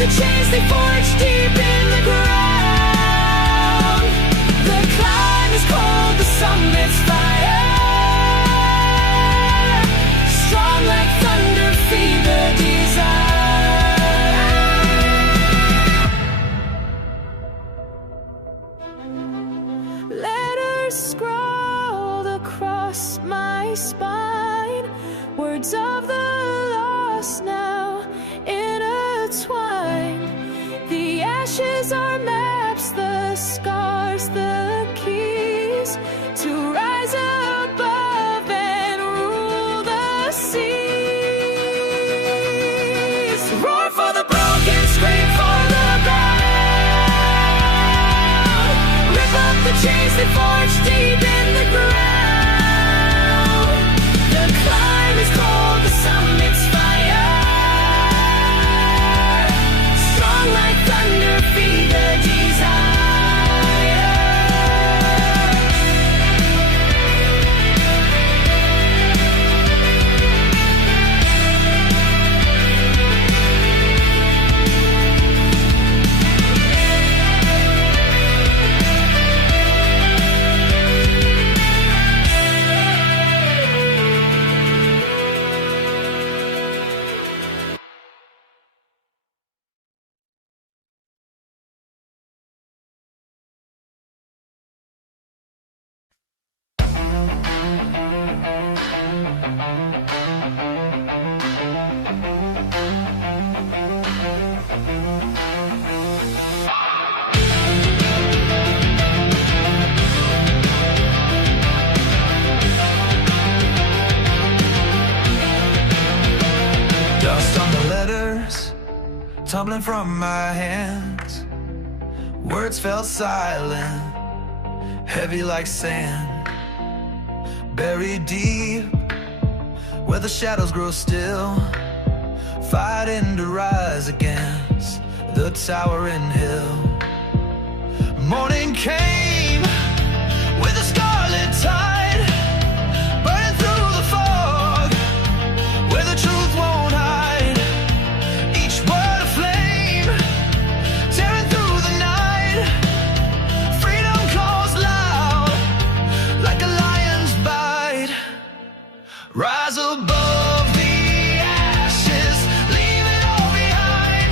the chains they forge deep in the ground. The climb is cold, the summit's fire. Strong like thunder, feed the desire. Letters scrawled across my spine, words of the lost now intertwined. The ashes are maps, the scars, the keys to rise above and rule the seas. Roar for the broken, scream for the bound. Rip up the chains they forge deep in the ground. The climb is cold, the summit's fire. Strong like thunder, feed the desire. Dust on the letters, tumbling from my hands. Words fell silent, heavy like sand. Buried deep, where the shadows grow still, fighting to rise against the towering hill. Morning came with a scarlet tide, burning through the fog, where the truth won't hide. Each word a flame, tearing through the night. Freedom calls loud, like a lion's bite. Rise above the ashes, leave it all behind.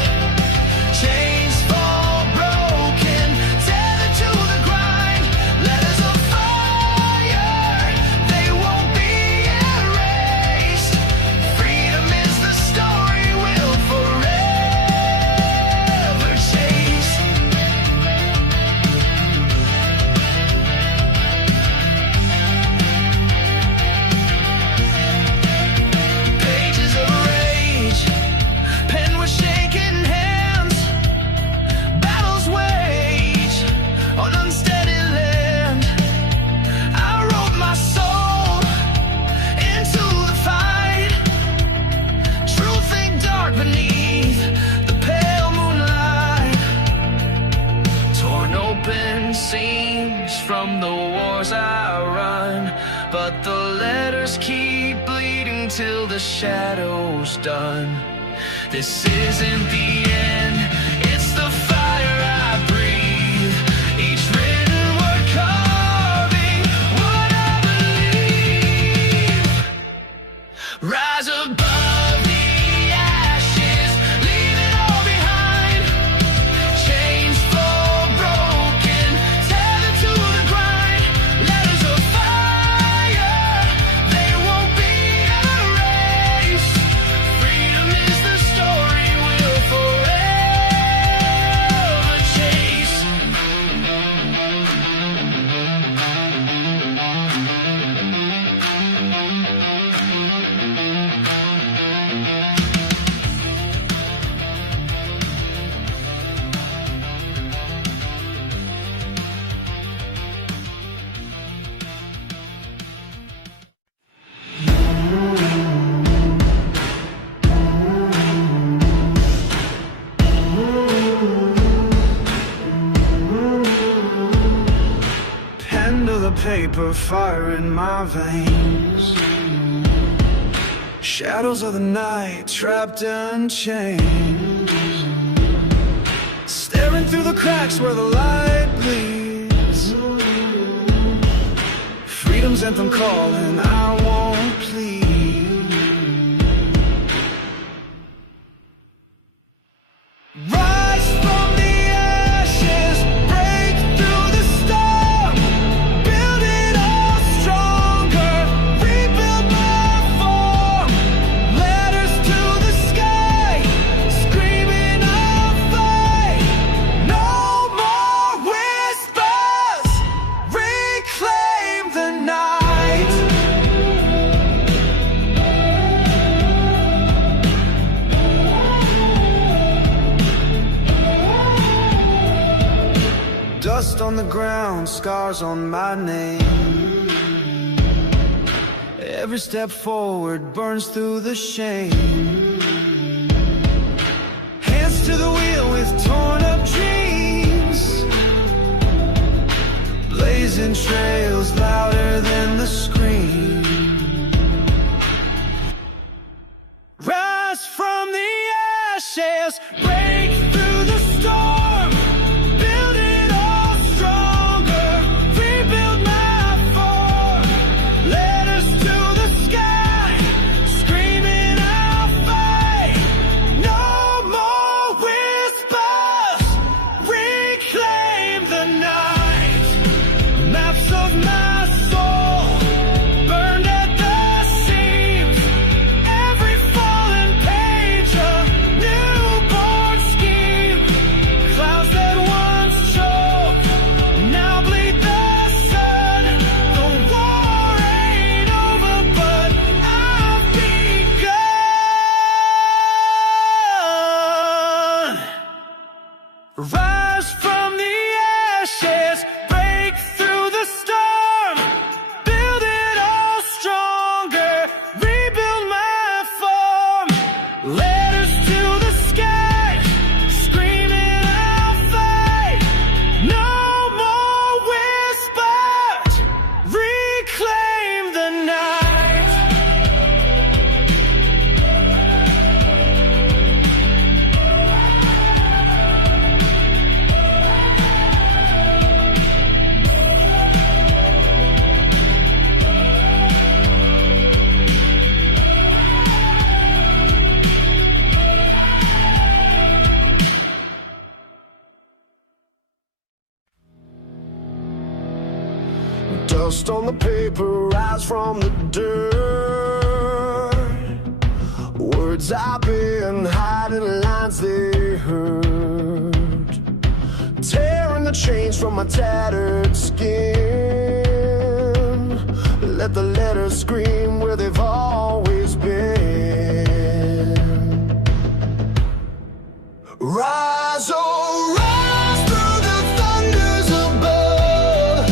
Chains fall broken, tethered to the grind. Letters of fire, they won't be erased. Freedom is the story we'll forever chase. Pages of rage, pen with shaking hands. Battles wage on unsteady land. I wrote my soul into the fight. Truth ain't dark beneath the pale moonlight. Torn open seams from the wars I run, but the letters keep bleeding till the shadow's done. This isn't the end, it's the fire I breathe. Each written word carving what I believe. Rise above the ashes, leave it all behind. Chains fall broken, tethered to the grind. Letters of fire, they won't be erased. Freedom is the story we'll forever chase. Pen to the paper, fire in my veins. Shadows of the night, trapped and chained. cracks where the light bleeds. Freedom's anthem calling, I won't plead. Rise from the ashes, break through the storm, build it all stronger, rebuild my form. Letters to the sky, screaming I'll fight. No more whispers, reclaim the night. Dust on the ground, scars on my name. Every step forward burns through the shame. Hands to the wheel with torn up dreams. Blazing trails louder than the scream. Rise from the ashes, break through the storm, build it all stronger, rebuild my form. Letters to the sky, screaming I'll fight. No more whispers, reclaim the night. Maps of my soul burned at the seams. Every fallen page a newborn scheme. Clouds that once choked now bleed the sun. The war ain't over, but I've begun. Rise from the ashes, break through the storm, build it all stronger, rebuild my form. Letters to the sky, screaming I'll fight. No more whispers, reclaim the night. Dust on the paper, rise from the dirt. Words I've been hiding, lines they hurt. Tearing the chains from my tattered skin. Let the letters scream where they've always been. Rise, oh, rise through the thunders above.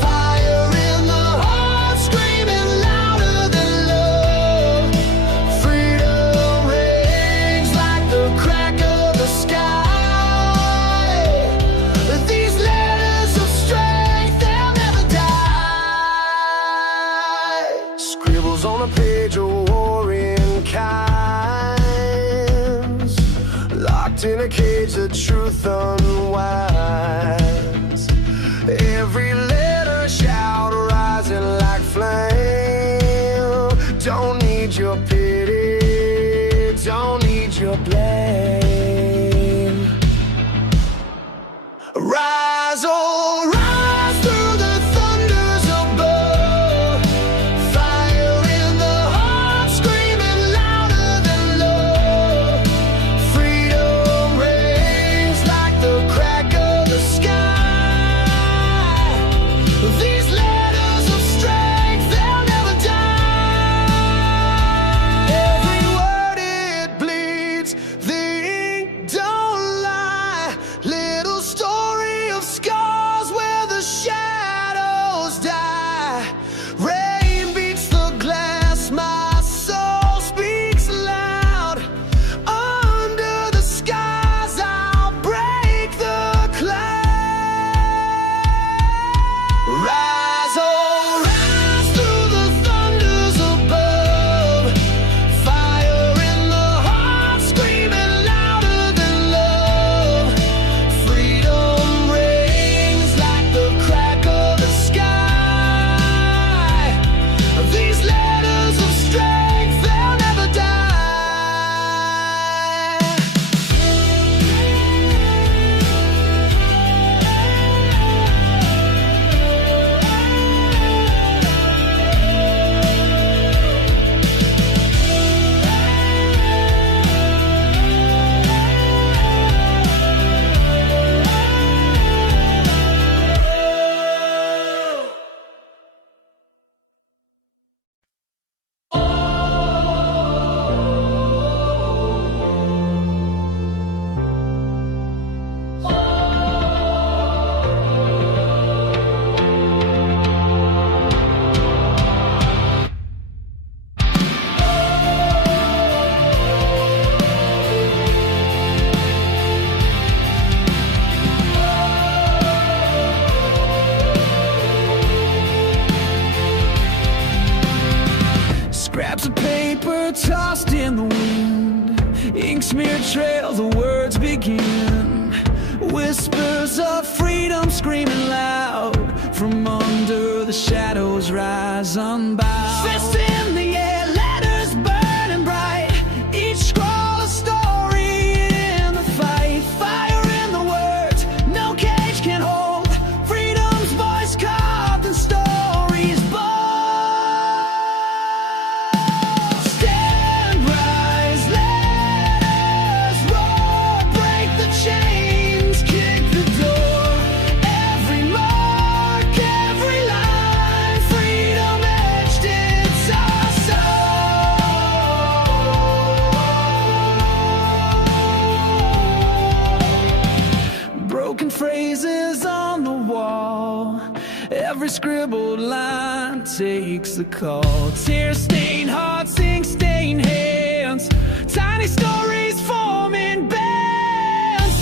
Fire in the heart, screaming louder than love. Freedom rings like the crack of the sky. These letters of strength, they'll never die. Scribbles on a page of warring kinds, locked in a cage of truth unwise. Every letter shout rising like flame. Don't need your pity, don't need your blame. Rise, oh, rise through the thunders above. Fire in the heart, screaming louder than love. Freedom rings like the Scraps of paper tossed in the wind, ink smeared trail, the words begin. Whispers of freedom screaming loud, from under the shadows rise unbowed. Fists in the air, letters burning bright, each scroll a story in the fight. Fire in the words, no cage can hold, freedom's voice carved in stories bold. Stand, rise, let us roar, break the chains, kick the door. Every mark, every line, freedom etched into our soul. Broken phrases on the wall, every scribbled line takes the call. Tear-stained hearts, ink-stained hands, tiny stories forming bands.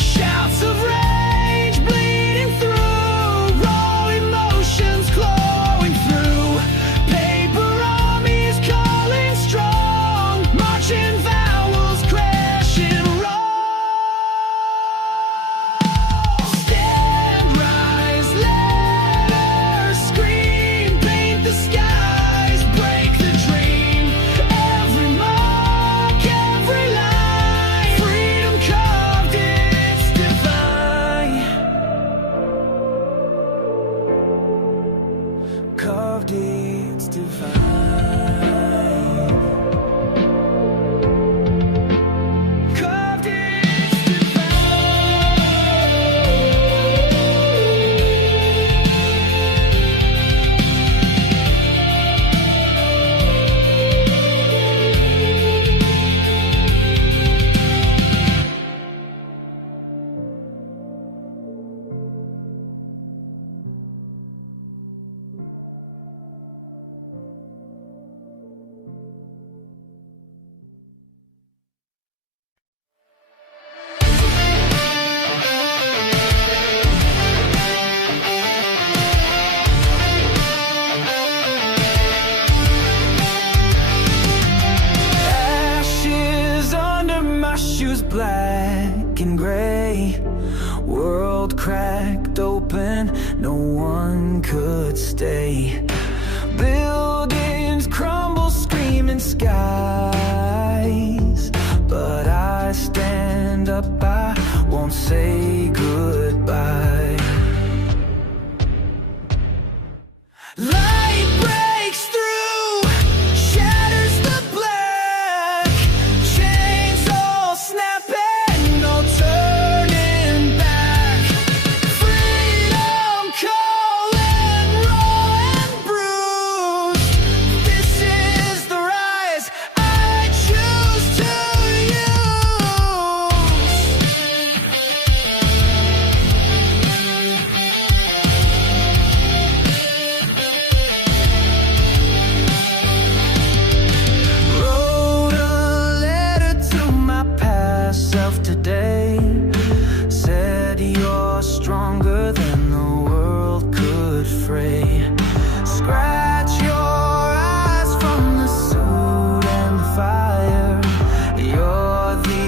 Shouts of rage bleeding through, raw emotions glowing through. Paper armies calling strong, marching vowels crashing roll. Stand, rise, let us scream, paint the skies, break the dream. Every mark, every line, freedom carved, it's divine. Carved, it's divine. Carved, it's ashes under my shoes, black and gray. World cracked open, no one could stay. Buildings crumble, screaming skies. But I stand up, I won't say goodbye. Light breaks through, shatters the black, chains all snapping, no turning back. Freedom calling, raw and bruised. This is the rise I choose to Wrote a letter to my past self today. Said you're stronger than the world could fray. Scratch your eyes from the suit and the fire. You're the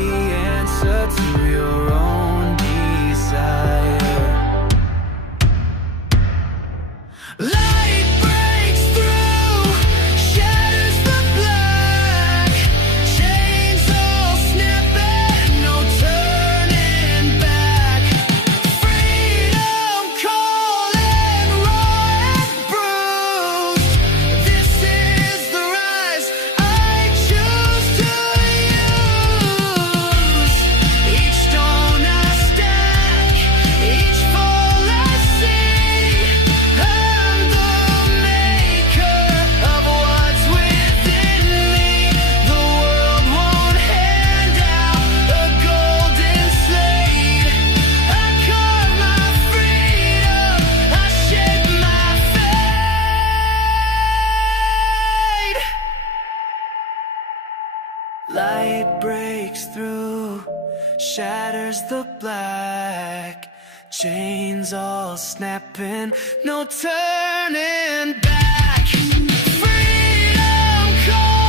answer to your own desire. Light breaks through, shatters the black, chains all snapping, no turning back. Freedom calling, raw and bruised. This is the rise I choose to use. Each stone I stack, each fall I see. I'm the maker of what's within me. The world won't hand out a golden slate. I carve my freedom, I shape my fate. Light breaks through, shatters the black, chains all snapping, no turning back. Freedom calling.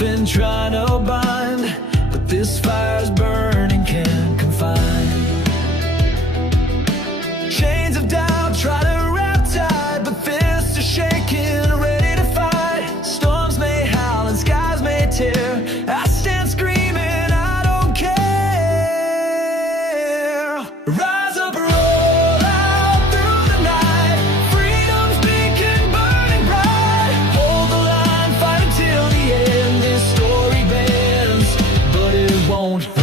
something trying to bind, but this fire's burning, can't confine. Chains of doubt try to wrap tight, but fists are shaking, ready to fight. Storms may howl and skies may tear. I stand screaming, I don't care. Rise up, roll out through the night. Freedom's beacon burning bright. Hold the line, fight until the end. This story bends, but it won't fade.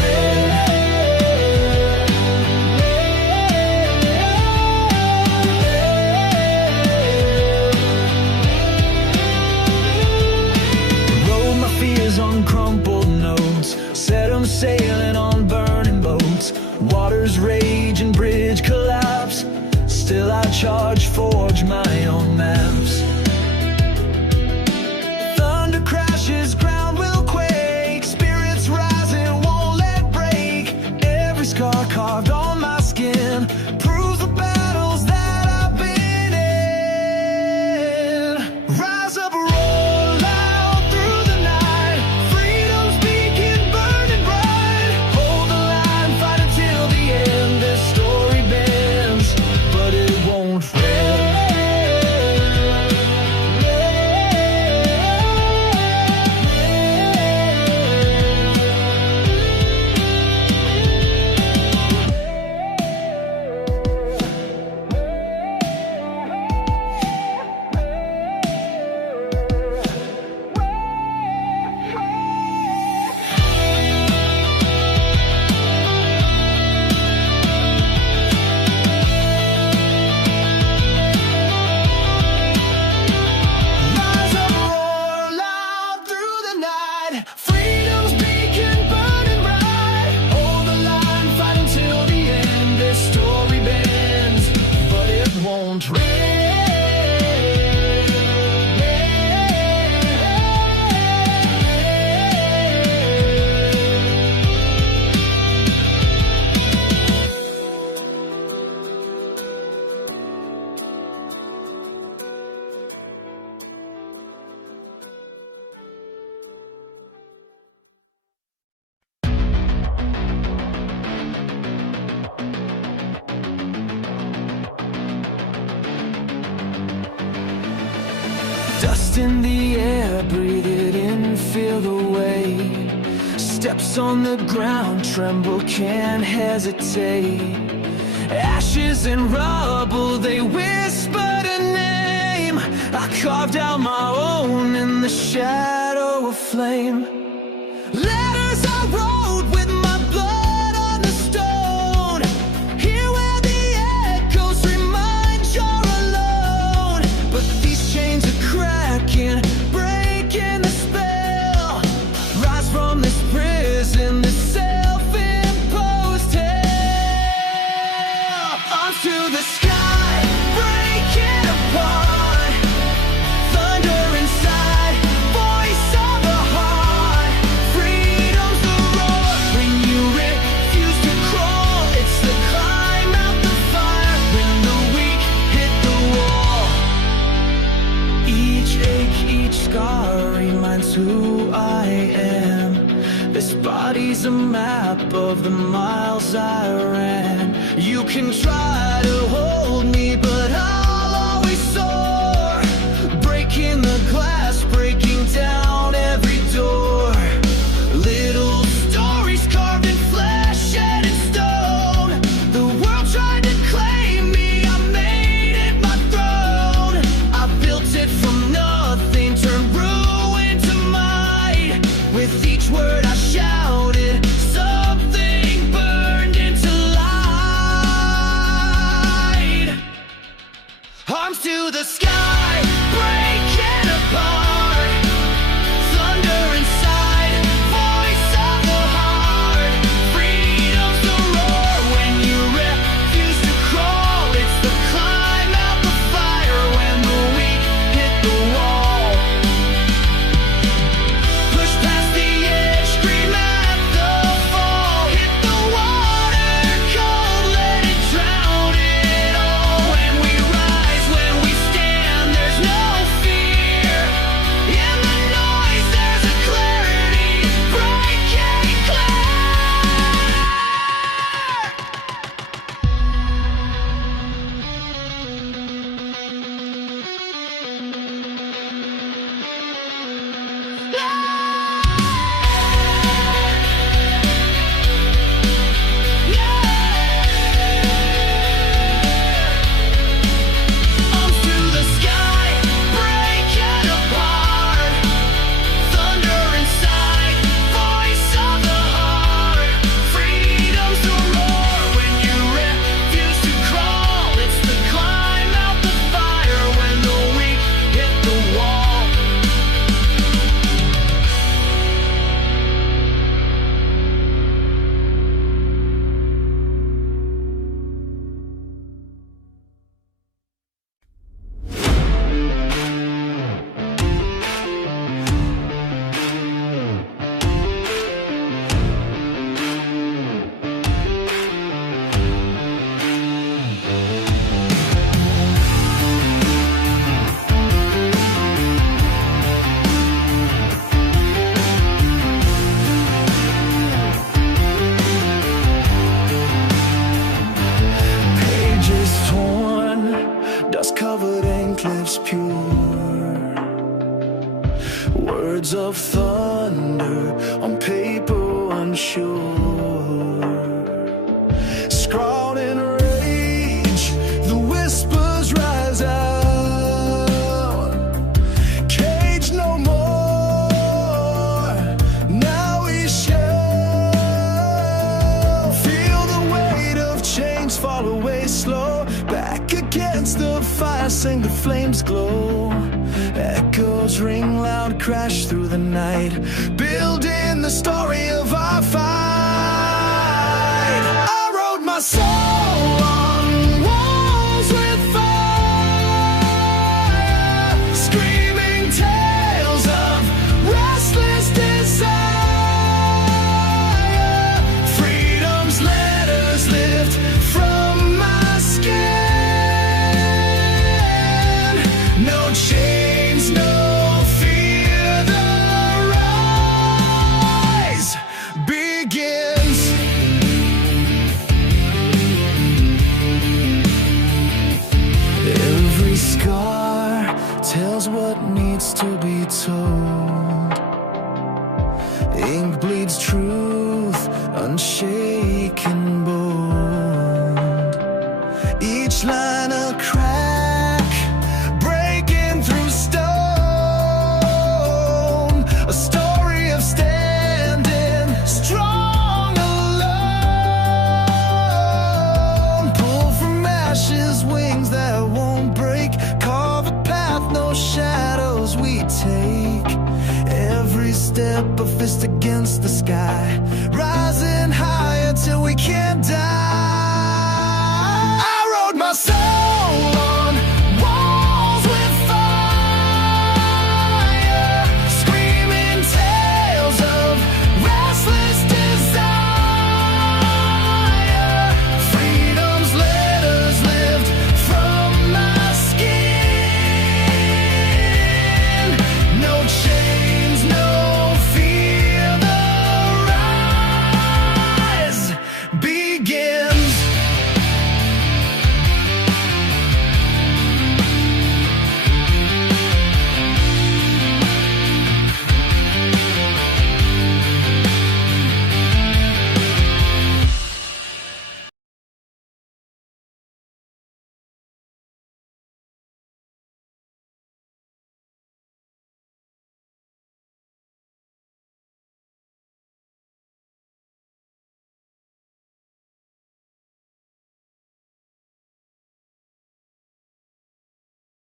On crumpled notes, set them sailing on burning boats. Waters rage and bridge collapse, still I charge, forge my own maps. Thunder crashes, ground will quake. Spirits rising, won't let break. Every scar carved on my skin proves the battles that I've been in. Rise up, roll out through the night. Freedom's beacon burning bright. Hold the line, fight until the end. This story bends, but it won't fade. Rise up, roll out through the night. Freedom's beacon burning bright. Hold the line, fight until the end. This story bends, but it won't Dust in the air, breathe it in, feel the weight. Steps on the ground, tremble, can't hesitate. Ashes and rubble, they whispered a name. I carved out my own in the shadow of flame. Letters I wrote with my blood on the stone. Here where the echoes remind you're alone. But these chains are cracking, breaking the spell. Rise from this prison, this self-imposed hell. Arms to the sky, breaking apart. Thunder inside, voice of the heart. Freedom's the roar when you refuse to crawl. It's the climb out the fire when the weak hit the wall. Each ache, each scar reminds who I am. This body's a map of the miles I ran. You can try to hold me, but I'll always soar. Breaking the glass, breaking down every door. Little stories carved in flesh and in stone. The world tried to claim me, I made it my throne. I built it from nothing, turned ruin to might. With each word I shouted, something burned into light. Arms to the sky, breaking apart. Thunder inside, voice of the heart. Freedom's the roar when you refuse to crawl. It's the climb out the fire when the weak hit the wall. Push past the edge, wonder, on paper unsure. Scrawled in rage, the whispers rise out. Caged no more, now we shall feel the weight of chains fall away slow. Back against the fire, sing the flames glow. Echoes ring loud, crash through the night, building the story of our fight. I wrote my soul on walls with fire, screaming tales of restless desire. Freedom's letters lift from my skin. No chains, no fear, the rise begins. Every scar tells what needs to be told. Ink bleeds truth, unshaken bold. Each line a crack, breaking through stone. A story of standing strong alone. Pull from ashes wings that won't break. Carve a path, no shadows we take. Every step a fist against the sky, rising higher till we can't die.